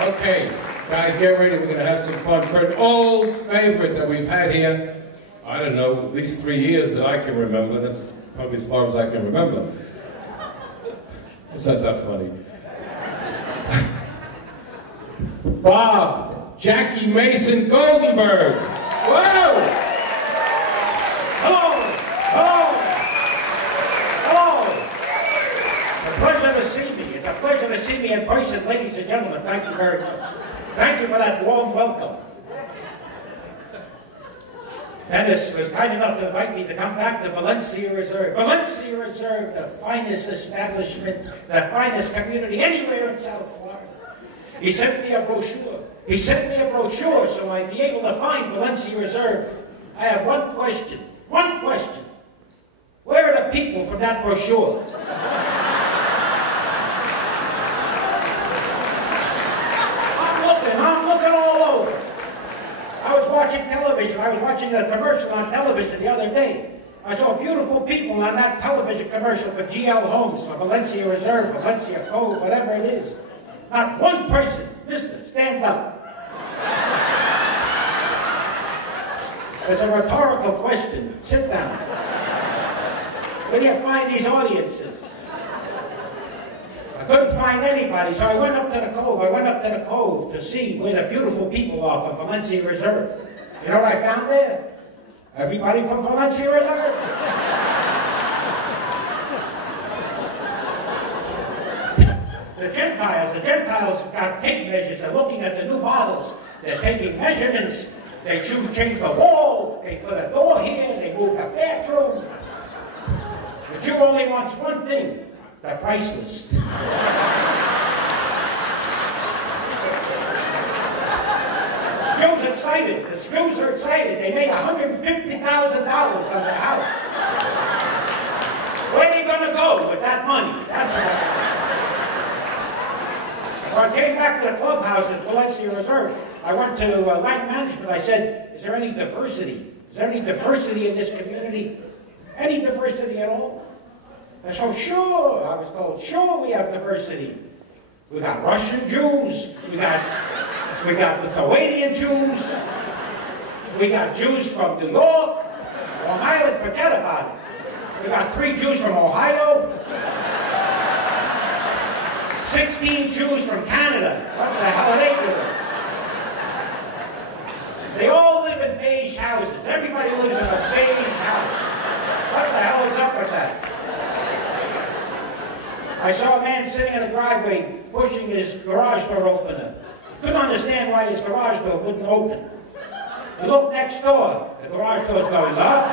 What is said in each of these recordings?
Okay, guys, get ready. We're going to have some fun. For an old favorite that we've had here, I don't know, at least 3 years that I can remember. That's probably as far as I can remember. It's not that funny. Bob, Jackie Mason Goldenberg. Whoa! Hello! Hello! Hello! It's a pleasure to see me. It's a pleasure to see me in person, ladies and gentlemen. Thank you very much. Thank you for that warm welcome. Dennis was kind enough to invite me to come back to Valencia Reserve. Valencia Reserve, the finest establishment, the finest community anywhere in South Florida. He sent me a brochure. He sent me a brochure so I'd be able to find Valencia Reserve. I have one question. One question. Where are the people from that brochure? I'm looking all over. I was watching television. I was watching a commercial on television the other day. I saw beautiful people on that television commercial for GL Homes, for Valencia Reserve, Valencia Cove, whatever it is. Not one person. Mister, stand up. It's a rhetorical question. Sit down. Where do you find these audiences? I couldn't find anybody, so I went up to the cove. I went up to the cove to see where the beautiful people are from Valencia Reserve. You know what I found there? Everybody from Valencia Reserve. The Gentiles got tape measures. They're looking at the new models. They're taking measurements. They change the wall. They put a door here. They move the bathroom. The Jew only wants one thing. The price list. Jews excited. The Jews are excited. They made $150,000 on their house. Where are you going to go with that money? That's what. So I came back to the clubhouse at Valencia Reserve. I went to land management. I said, is there any diversity? Is there any diversity in this community? Any diversity at all? And so, sure, I was told, sure we have diversity. We got Russian Jews, we got Lithuanian Jews, we got Jews from New York, Long Island, forget about it. We got 3 Jews from Ohio, 16 Jews from Canada. What the hell are they doing? They all live in beige houses. Everybody lives in a beige house. What the hell is up with that? I saw a man sitting in a driveway pushing his garage door opener. Couldn't understand why his garage door wouldn't open. He looked next door. The garage door's going up,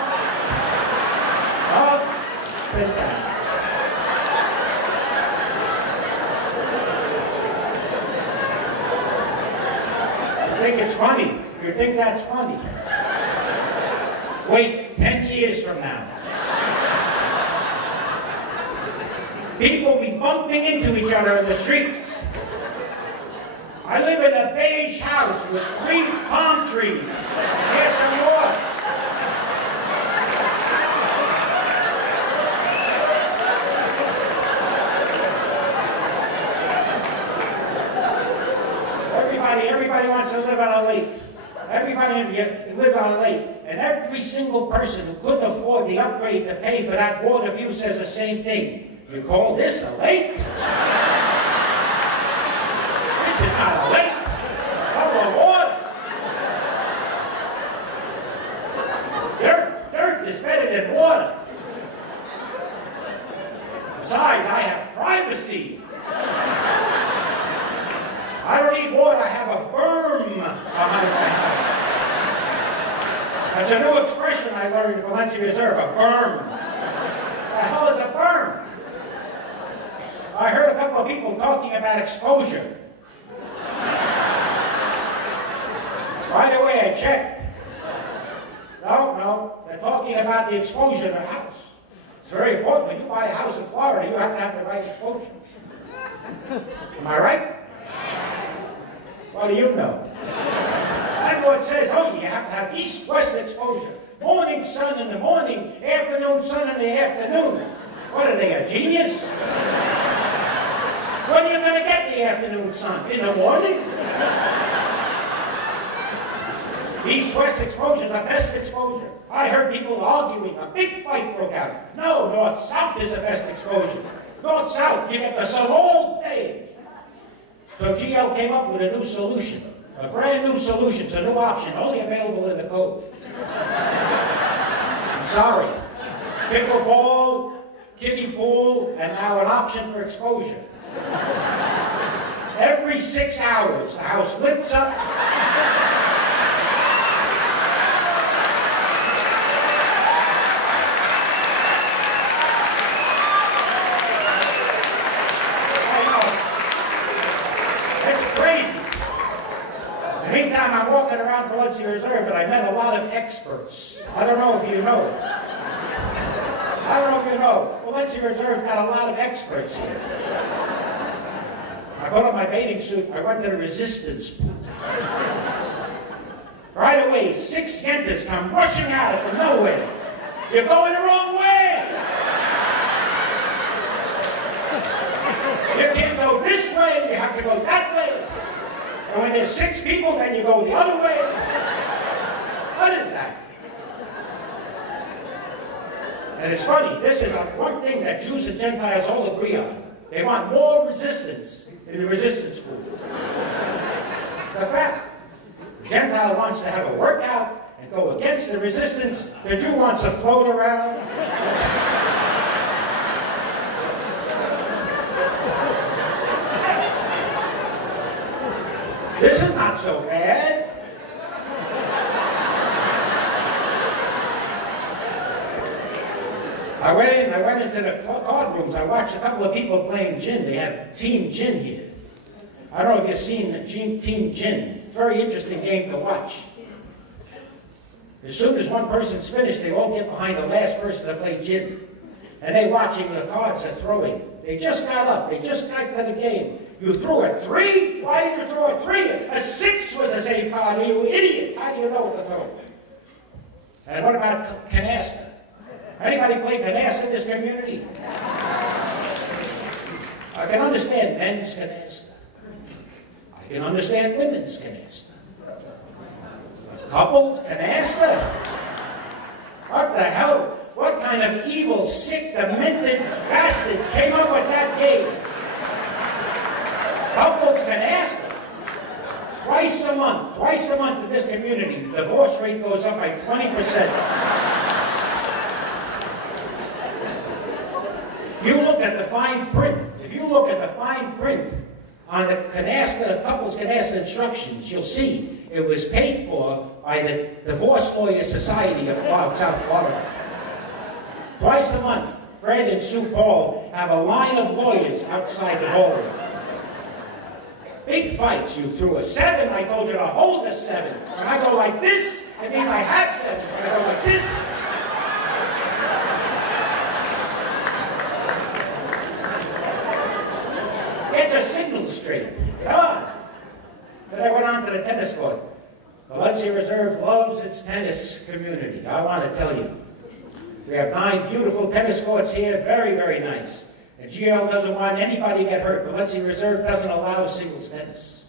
and down. You think it's funny? You think that's funny? Wait 10 years from now. People be bumping into each other in the streets. I live in a beige house with 3 palm trees. Here's some more. Everybody wants to live on a lake. Everybody wants to live on a lake. And every single person who couldn't afford the upgrade to pay for that water view says the same thing. You call this a lake? This is not a lake. Hello, water. Dirt is better than water. Besides, I have privacy. I don't need water, I have a berm behind my house. That's a new expression I learned in Valencia Reserve, a berm. What the hell is a berm? I heard a couple of people talking about exposure. Right away I checked. No, they're talking about the exposure in the house. It's very important. When you buy a house in Florida, you have to have the right exposure. Am I right? What do you know? Everyone says, oh, you have to have east-west exposure. Morning sun in the morning, afternoon sun in the afternoon. What are they, a genius? When are you going to get the afternoon sun? In the morning? East-west exposure, the best exposure. I heard people arguing. A big fight broke out. No, north-south is the best exposure. North-south, you get the sun all day. So GL came up with a new solution. A brand new solution. It's a new option, only available in the Cove. I'm sorry. Pickleball, kiddie pool, and now an option for exposure. Every 6 hours, the house lifts up. Meantime, I'm walking around Valencia Reserve and I met a lot of experts. I don't know if you know. I don't know if you know. Valencia Reserve's got a lot of experts here. I put on my bathing suit. I went to the resistance pool. Right away, 6 yentas come rushing out from nowhere. You're going the wrong way. You can't go this way. You have to go that way. And when there's 6 people, then you go the other way. What is that? And it's funny, this is one thing that Jews and Gentiles all agree on. They want more resistance in the resistance school. It's a fact. The Gentile wants to have a workout and go against the resistance. The Jew wants to float around. This is not so bad. I went into the card rooms. I watched a couple of people playing gin. They have Team Gin here. I don't know if you've seen Team Gin. Very interesting game to watch. As soon as one person's finished, they all get behind the last person to play gin. And they're watching the cards they're throwing. They just got up. They just got to the game. You threw a 3? Why did you throw a 3? A 6 was a safe card. You idiot. How do you know what to throw? And what about canasta? Anybody play canasta in this community? I can understand men's canasta. I can understand women's canasta. Couples canasta? What the hell? What kind of evil, sick, demented bastard came up with that game? Couples canasta? Twice a month in this community, the divorce rate goes up by 20%. If you look at the fine print on the canasta, couples canasta instructions, you'll see it was paid for by the Divorce Lawyer Society of South Florida. Twice a month, Fred and Sue Paul have a line of lawyers outside the ballroom. Big fights. You threw a 7, I told you to hold the 7. When I go like this, it means I have 7. When I go like this, get your signals straight. Come on. Then I went on to the tennis court. Valencia Reserve loves its tennis community. I want to tell you. We have 9 beautiful tennis courts here, very, very nice. And GL doesn't want anybody to get hurt. Valencia Reserve doesn't allow singles tennis.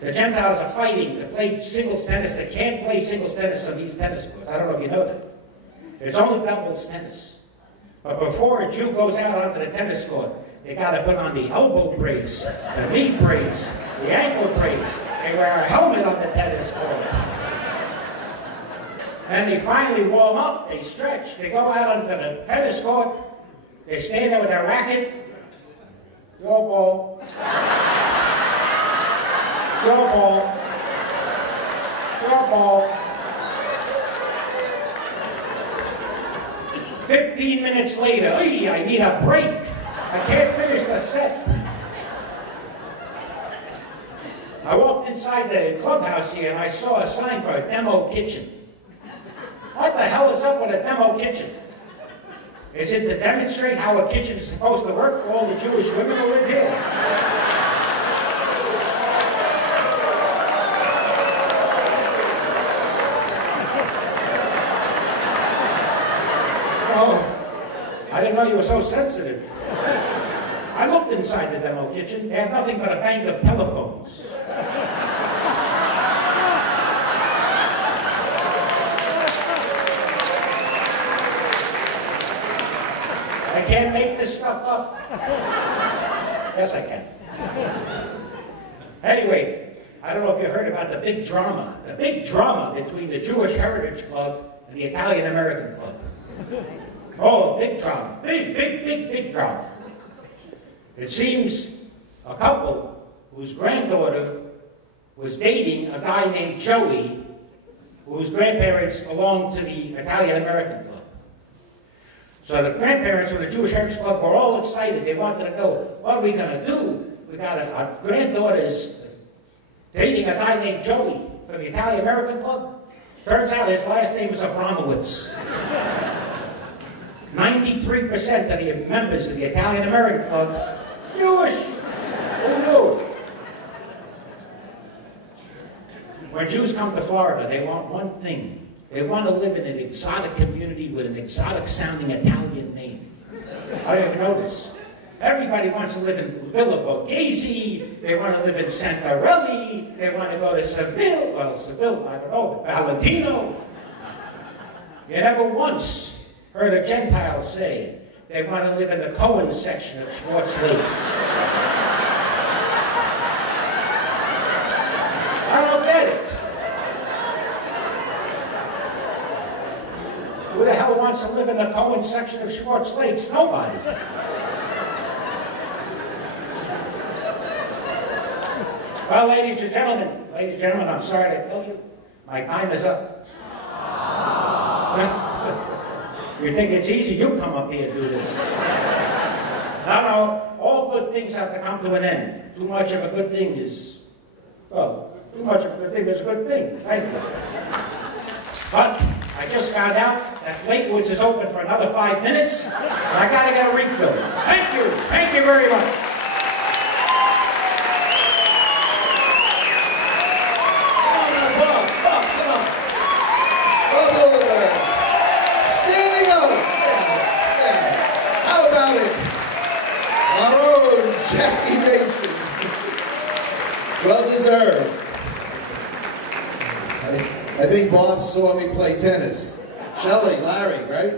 The Gentiles are fighting to play singles tennis. They can't play singles tennis on these tennis courts. I don't know if you know that. It's only doubles tennis. But before a Jew goes out onto the tennis court, they got to put on the elbow brace, the knee brace, the ankle brace. They wear a helmet on the tennis court. And they finally warm up, they stretch, they go out onto the tennis court, they stand there with their racket. Your ball. Your ball. Your ball. 15 minutes later, I need a break. I can't finish the set. I walked inside the clubhouse here and I saw a sign for a demo kitchen. What the hell is up with a demo kitchen? Is it to demonstrate how a kitchen is supposed to work for all the Jewish women who live here? Oh, I didn't know you were so sensitive. I looked looked inside the demo kitchen. They had nothing but a bank of telephones. I can't make this stuff up. Yes, I can. Anyway, I don't know if you heard about the big drama between the Jewish Heritage Club and the Italian American Club. Oh, big drama. Big drama. It seems a couple whose granddaughter was dating a guy named Joey, whose grandparents belonged to the Italian American Club. So the grandparents of the Jewish Heritage Club were all excited. They wanted to know, what are we going to do? We got our granddaughter's dating a guy named Joey from the Italian American Club. Turns out his last name is Abramowitz. 93% of the members of the Italian American Club, Jewish. Who knew? When Jews come to Florida, they want one thing. They want to live in an exotic community with an exotic-sounding Italian name. I don't even know this. Everybody wants to live in Villa Borghese. They want to live in Santarelli. They want to go to Seville. Well, Seville, I don't know, but Valentino. You never once heard a Gentile say they want to live in the Cohen section of Schwartz Lakes. I don't get it. Who the hell wants to live in the Cohen section of Schwartz Lakes? Nobody. Well, ladies and gentlemen, I'm sorry to tell you, my time is up. You think it's easy? You come up here and do this. No, all good things have to come to an end. Too much of a good thing is, well, too much of a good thing is a good thing. Thank you. But I just found out that Flakewoods is open for another 5 minutes, and I gotta get a refill. Thank you. Thank you very much. Goldenberg. Standing up, stand. How about it? Our own Jackie Mason. Well deserved. I think Bob saw me play tennis. Shelley, Larry, right?